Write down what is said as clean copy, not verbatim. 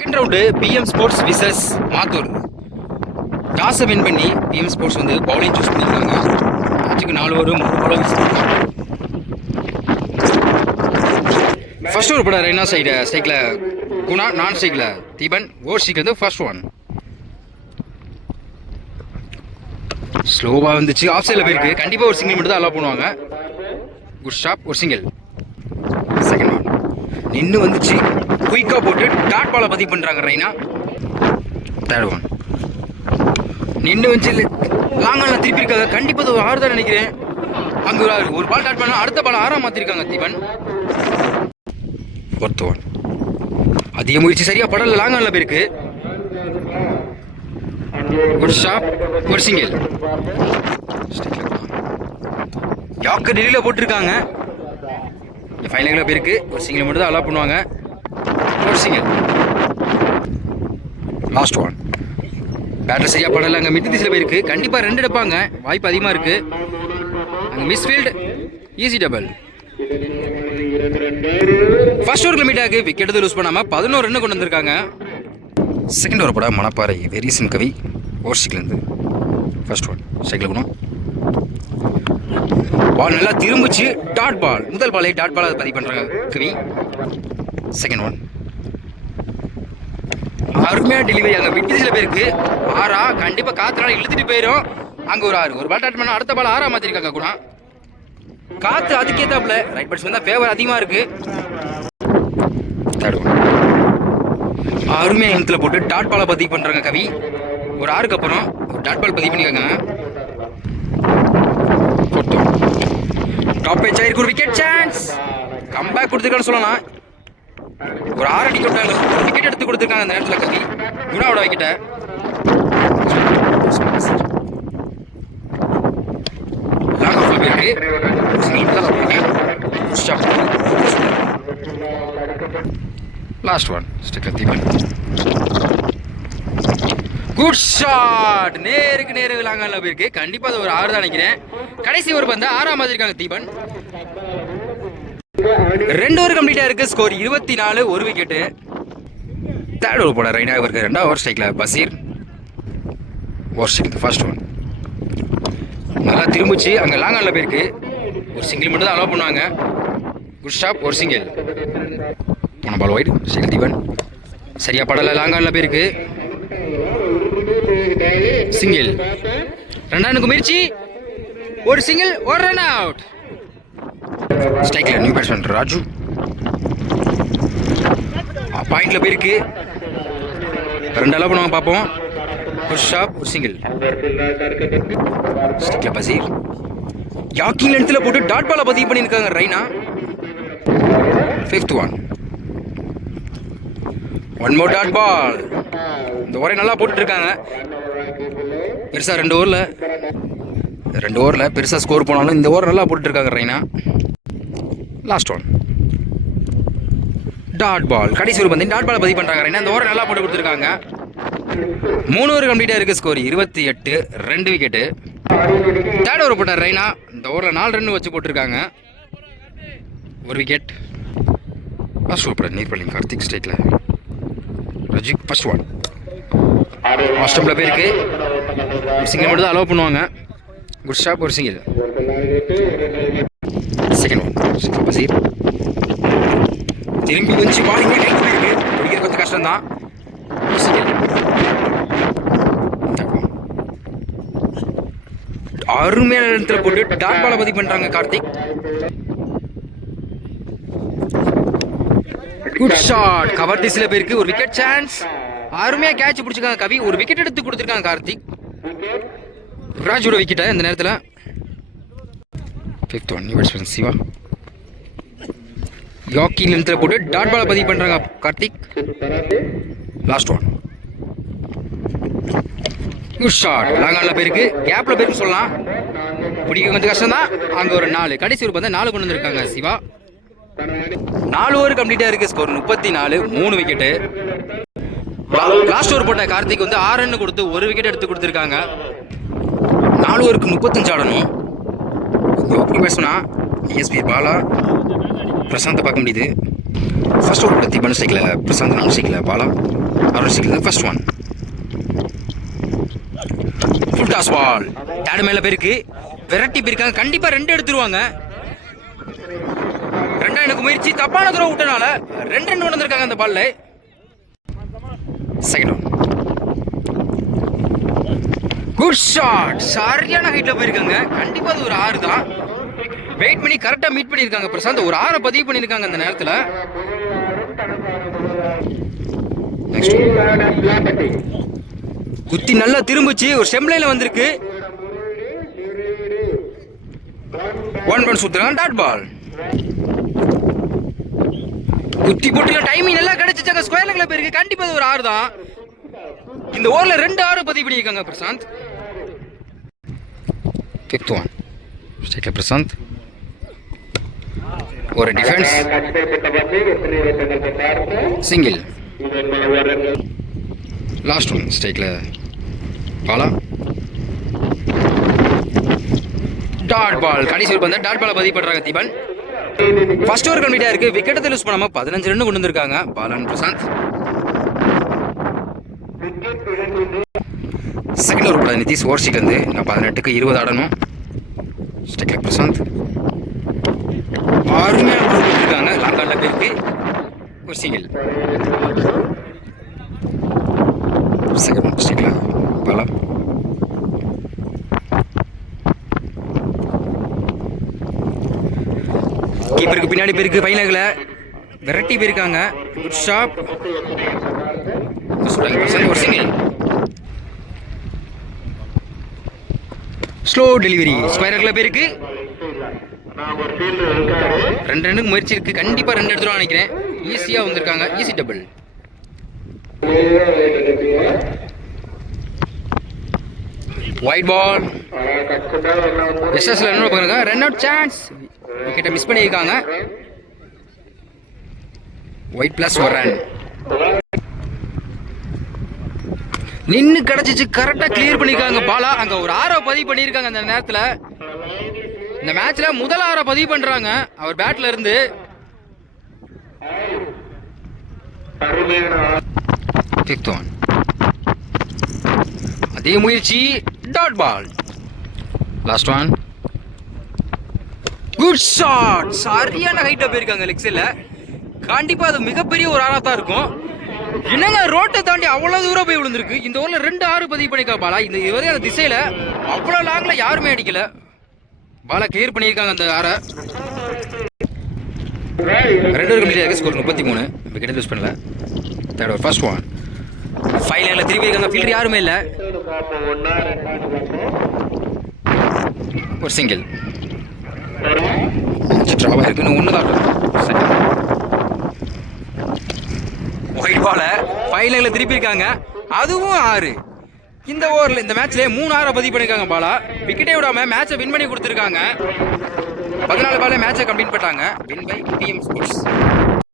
Second round PM sports versus Mathur. டாஸை win பண்ணி PM sports வந்து பவுலிங் சூஸ் பண்ணியிருக்காங்க. மேட்சுக்கு 4 ஓவர் 3 பால் வீசிருக்காங்க. ஃபர்ஸ்ட் ஓவர் போட ரெய்னா ஸ்ட்ரைக்கில் குணா, நான் ஸ்ட்ரைக்கில் தீபன், ஓவர் ஸ்ட்ரைக் வந்து ஃபர்ஸ்ட் ஒன். ஸ்லோவாக வந்துச்சு, ஆஃப் சைடில் போயிருக்கு. கண்டிப்பாக ஒரு சிங்கிள் மட்டும் தான் அலோவ் பண்ணுவாங்க. குட் ஸ்டாப், ஒரு சிங்கிள். செகண்ட் ஒன் நின்று வந்துச்சு, குயிக்காக போட்டு டாட் பாலை பதிவு பண்ணுறாங்க ரெய்னா. தேர்ட் ஒன் நின்று வந்துச்சு, லாங்கானில் திருப்பி இருக்காங்க. கண்டிப்பாக ஒரு 6 தான் நினைக்கிறேன். அங்கே ஒரு பால் டாட் பண்ணால் அடுத்த பால் 6 மாற்றிருக்காங்க தீபன். ஃபோர்த் ஒன் அதிக முயற்சி சரியாக படல, லாங்கானில் போயிருக்கு. ஒரு ஷாப், ஒரு சிங்கிள். யாக்கர் டெல்லியில் போட்டிருக்காங்க. ஃபைனலில் போயிருக்கு. ஒரு சிங்கிள் மட்டும் தான் அலோவ் பண்ணுவாங்க. ஒரு சிங்கிள். லாஸ்ட் ஒன் பேட்டர் சரியாக படலை, அங்கே மிட் திசையில் போயிருக்கு. கண்டிப்பாக 2 எடுப்பாங்க, வாய்ப்பு அதிகமாக இருக்குது. அங்கே misfield, easy double. First over மீட்டாக்கு விக்கெட் எடுத்து லூஸ் பண்ணாமல் 11 ரன் கொண்டு வந்திருக்காங்க. செகண்ட் ஓவர் போட மணப்பாறை வெரிசன் கவி ஓவர் ஸ்ட்ரைக்லேருந்து ஃபர்ஸ்ட் ஒன் ஸ்ட்ரைக்கில் போனோம். பால் நல்லா திரும்பிச்சு, டாட் பால். முதல் பாலை டாட் பால் பதிவு பண்ணுறாங்க கவி. செகண்ட் ஒன் அருமையாக டெலிவரி, அங்கே விட்டிஸில் போயிருக்கு. 6 கண்டிப்பாக காற்றுனால இழுத்துட்டு போயிடும். அங்கே ஒரு 6, ஒரு பால் டாட் பண்ணால் அடுத்த பால் 6 மாற்றிருக்காங்க குணா. காற்று அதுக்கேற்றாப்புல ரைட் பேட்ஸ்மேன் தான் ஃபேவர் அதிகமாக இருக்குது. தேர்ட் ஒன் அருமையாக இடத்துல போட்டு டாட் பாலை பதிவு பண்ணுறாங்க கவி. ஒரு 6க்கு அப்புறம் ஒரு டாட் பால் பதிவு பண்ணிக்காங்க. டாப் பேட்ச் ஆயிருக்கு, ஒரு விக்கெட் சான்ஸ். கம்பேக் கொடுத்துருக்கான்னு சொல்லலாம். ஒரு 6 அடி தொட்டாங்க, ஒரு விக்கெட் எடுத்து கொடுத்துருக்காங்க அந்த நேரத்தில் கவி. குணாவோட விக்கெட்ட லாங் ஆஃப்ல போயிருக்கு. Last one striker Deepan. Good shot, நேருக்கு நேரு லாங்கானில் போயிருக்கு. கண்டிப்பாக அது ஒரு 6 தான் நினைக்கிறேன். கடைசி ஒரு பந்து 6 மாதிரி இருக்காங்க தீபன். 2 ஓவர் கம்ப்ளீட்டாக இருக்குது. ஸ்கோர் 24, ஒரு விக்கெட்டு. தேர்ட் ஓவர் போட ரெய்னா இருக்கு. 2வது ஓவர் ஸ்ட்ரைக்கில் Basheer. Over strike first one நல்லா திரும்பிச்சு, அங்கே லாங்கானில் போயிருக்கு. ஒரு சிங்கிள் மட்டும் தான் அலோவ் பண்ணுவாங்க. குட் ஸ்டாப், ஒரு சிங்கிள். போன பால் ஒயிட் ஸ்ட்ரைக்கில் தீபன். சரியா படலை, லாங்கானில் போயிருக்கு. சிங்கிள். 2 முயற்சி, ஒரு சிங்கிள், ஒரு ரன் அவுட். ஸ்ட்ரைக்கில் நியூ பேட்ஸ்மேன் ராஜு. பாயிண்ட்ல போயிருக்கு. 2 அலோவ் பண்ணுவாங்க, பார்ப்போம். ஒரு ஷாப், ஒரு சிங்கிள். ஸ்ட்ரைக்கில் பசீர். யாக்கிங் லென்த்தில் போட்டு டாட் பாலை பதிவு பண்ணியிருக்காங்க Raina. Fifth one more dot ball. இந்த ஓவரை நல்லா போட்டுட்டு இருக்காங்க. பெருசாக 2 ஓவரில் பெருசாக ஸ்கோர் போனாலும் இந்த ஓவர் நல்லா போட்டுட்டு இருக்காங்க Raina. Last one dot ball. கடைசி ஒரு பந்து டாட் பாலை பதிவு பண்ணுறாங்க ரெய்னா. இந்த ஓவர் நல்லா போட்டு கொடுத்துருக்காங்க. 3 ஓவர் கம்ப்ளீட்டாக இருக்குது. Score 28, 2 wicket. தேர்ட் ஓவர் போட்டார் ரெய்னா. இந்த ஓவரில் 4 ரன் வச்சு போட்டிருக்காங்க. ஒரு விக்கெட். ஃபர்ஸ்ட் ஓவர் போட்டார் நீர்பள்ளி கார்த்திக். ஸ்ட்ரைக்கில் ரஜி. ஃபர்ஸ்ட் ஒன் ஆஸ்டம்பில் போயிருக்கு. சிங்கிள் மட்டும் தான் அலோவ் பண்ணுவாங்க. குட் ஸ்டாப், ஒரு சிங்கிள். செகண்ட் ஒன் பசீர் திரும்பி கொஞ்சம் பாலிங் போயிருக்கு. பிடிக்கிறது கொஞ்சம் கஷ்டம்தான். அருமையான இடத்துல போட்டு டாட் பாலை பதிவு பண்றாங்க கார்த்திக். குட் ஷாட், கவர் திசையில போயிருக்கு. ஒரு விக்கெட் சான்ஸ். அருமையா கேட்ச் பிடிச்சிருக்காங்க கவி. ஒரு விக்கெட் எடுத்து கொடுத்துருக்காங்க கார்த்திக். ராஜோட விக்கெட்டை இந்த நேரத்தில். Fifth one new batsman Siva. Yorking லென்த்தில் போட்டு டாட் பாலை பதிவு பண்றாங்க Karthik. Last one good shot, லாங்கானில் போயிருக்கு. கேப்பில் போயிருக்கு சொல்லலாம். பிடிக்க கொஞ்சம் கஷ்டம் தான். அங்கே ஒரு 4. கடைசி ஒரு பந்து 4 கொண்டு வந்திருக்காங்க சிவா. 4 ஓவர் கம்ப்ளீட்டாக இருக்குது. Score 34, 3 wicket. லாஸ்ட் ஓவர் போட்ட கார்த்திக் வந்து 6 ரன் கொடுத்து 1 விக்கெட் எடுத்து கொடுத்துருக்காங்க. 4 ஓவருக்கு 35 ஆடணும். ஓப்பனிங் பேட்ஸ்மேனா ESP பாலா பிரசாந்தை பார்க்க முடியுது. ஃபர்ஸ்ட் ஓவர் பற்றி தீபன் ஸ்ட்ரைக்கில் பிரசாந்த் நான் ஸ்ட்ரைக்கில் பாலா அருண் ஸ்ட்ரைக்கில் first one. Full toss ball டேடு மேலே போயிருக்கு, விரட்டி போயிருக்காங்க. கண்டிப்பாக 2 எடுத்துருவாங்க. 2 எனக்கு முயற்சி தப்பான தூரம் விட்டனால 2 ரன் வந்திருக்காங்க அந்த பால்ல. Second one. குட் ஷாட், சரியான ஹைட்ல போயிருக்காங்க. கண்டிப்பா அது ஒரு 6 தான். வெயிட் பண்ணி கரெக்டா மீட் பண்ணிருக்காங்க பிரசாந்த். ஒரு 6 பதிவு பண்ணிருக்காங்க அந்த நேரத்துல. நெக்ஸ்ட் குத்தி நல்லா திரும்பிச்சு, ஒரு செம்லைல வந்திருக்கு. 1 ரன் சுத்துறாங்க. டாட் பால் குத்தி போட்டுல டைமிங் நல்லா கிடைச்சிச்சாங்க. ஸ்கொயர் லெக்ல போயிருக்கு. கண்டிப்பா அது ஒரு 6 தான். இந்த ஓவர்ல 2 6 பதிவு பண்ணிருக்காங்க பிரசாந்த். Fifth one. ஸ்ட்ரைக்ல பிரசாந்த். ஒரு டிஃபென்ஸ் சிங்கிள். Last one. ஸ்ட்ரைக்ல பாலா. டாட் பால் கடைசி ஒரு பந்து டாட் பால பதிவு பண்றாங்க தீபன். ஃபர்ஸ்ட் ஓவர் கம்ப்ளீட்டா இருக்கு. விக்கெட்டை லூஸ் பண்ணாம 15 ரன் கொண்டு வந்திருக்காங்க பாலன் பிரசாந்த். செகண்ட் ஓவர் கூட நிதிஷ் ஓவர்ஷீட் வந்து நான் 18க்கு 20 ஆடணும். ஸ்ட்ரைக்ல பிரசாந்த். அருமையான பால் கொடுத்துருக்காங்க. லாங் ஆன்ல போயிருக்கு. ஒரு சிங்கிள். Second one. ஸ்ட்ரைக்ல பாலா. கீப்பருக்கு பின்னாடி போயிருக்கு. ஃபைனல்ல விரட்டி போயிருக்காங்க. Good shot. ஒரு சிங்கிள். Slow delivery. ஸ்கொயர்ல போயிருக்கு. 2 ரன்னுக்கு முயற்சி இருக்கு. கண்டிப்பா 2 எடுத்துருவாங்க நினைக்கிறேன். ஈஸியா வந்திருக்காங்க. Easy double. White ball. எஸ்எஸ்ல என்ன பாருங்க, ரன் அவுட் சான்ஸ். விக்கெட்டை மிஸ் பண்ணியிருக்காங்க. ஒயிட் பிளஸ் ஒரு ரன். நின்னு கிடைச்சிச்சு. கரெக்டா கிளியர் பண்ணிருக்காங்க பாலா. அங்க ஒரு 6 பதிவு பண்ணிருக்காங்க அந்த நேரத்துல. இந்த மேட்ச்ல முதல் 6 பதிவு பண்றாங்க அவர் பேட்ல இருந்து. அதே முயற்சி. Dot ball. Last one. Good shot, சரியான ஹைட்டா போயிருக்காங்க லெக்ஸ்ல. கண்டிப்பா அது மிகப்பெரிய ஒரு ஆறா தான் இருக்கும். என்னங்க ரோட்டை தாண்டி அவ்வளவு தூரம் போய் விழுந்திருக்கு. இந்த ஓவர்ல 2 6 பதிவு பண்ணிருக்கா பாலா. இந்த இதுவரை அந்த திசையில அவ்வளவு லாங்ல யாருமே அடிக்கல. பாலா கிளியர் பண்ணியிருக்காங்க அந்த 6. 2 ஓவர் கம்ப்ளீட் ஆயிருக்கு. ஸ்கோர் 33. விக்கெட் லூஸ் பண்ணல. Third over first one. 5 லைன்ல திருப்பி இருக்காங்க. ஃபீல்டர் யாருமே இல்ல. ஒரு சிங்கிள். டிராவா இருக்குன்னு ஒண்ணுதான். ஒயிட் பால 5 லைன்ல திருப்பி இருக்காங்க. அதுவும் 6. இந்த ஓவர்ல இந்த மேட்ச்ல 3 6 பதிவு பண்ணிருக்காங்க பாலா. விக்கெட்டே விடாம மேட்சை வின் பண்ணி கொடுத்துருக்காங்க. 14 பால்ல மேட்சை கம்ப்ளீட் பண்ணிட்டாங்க. Win by BM sports.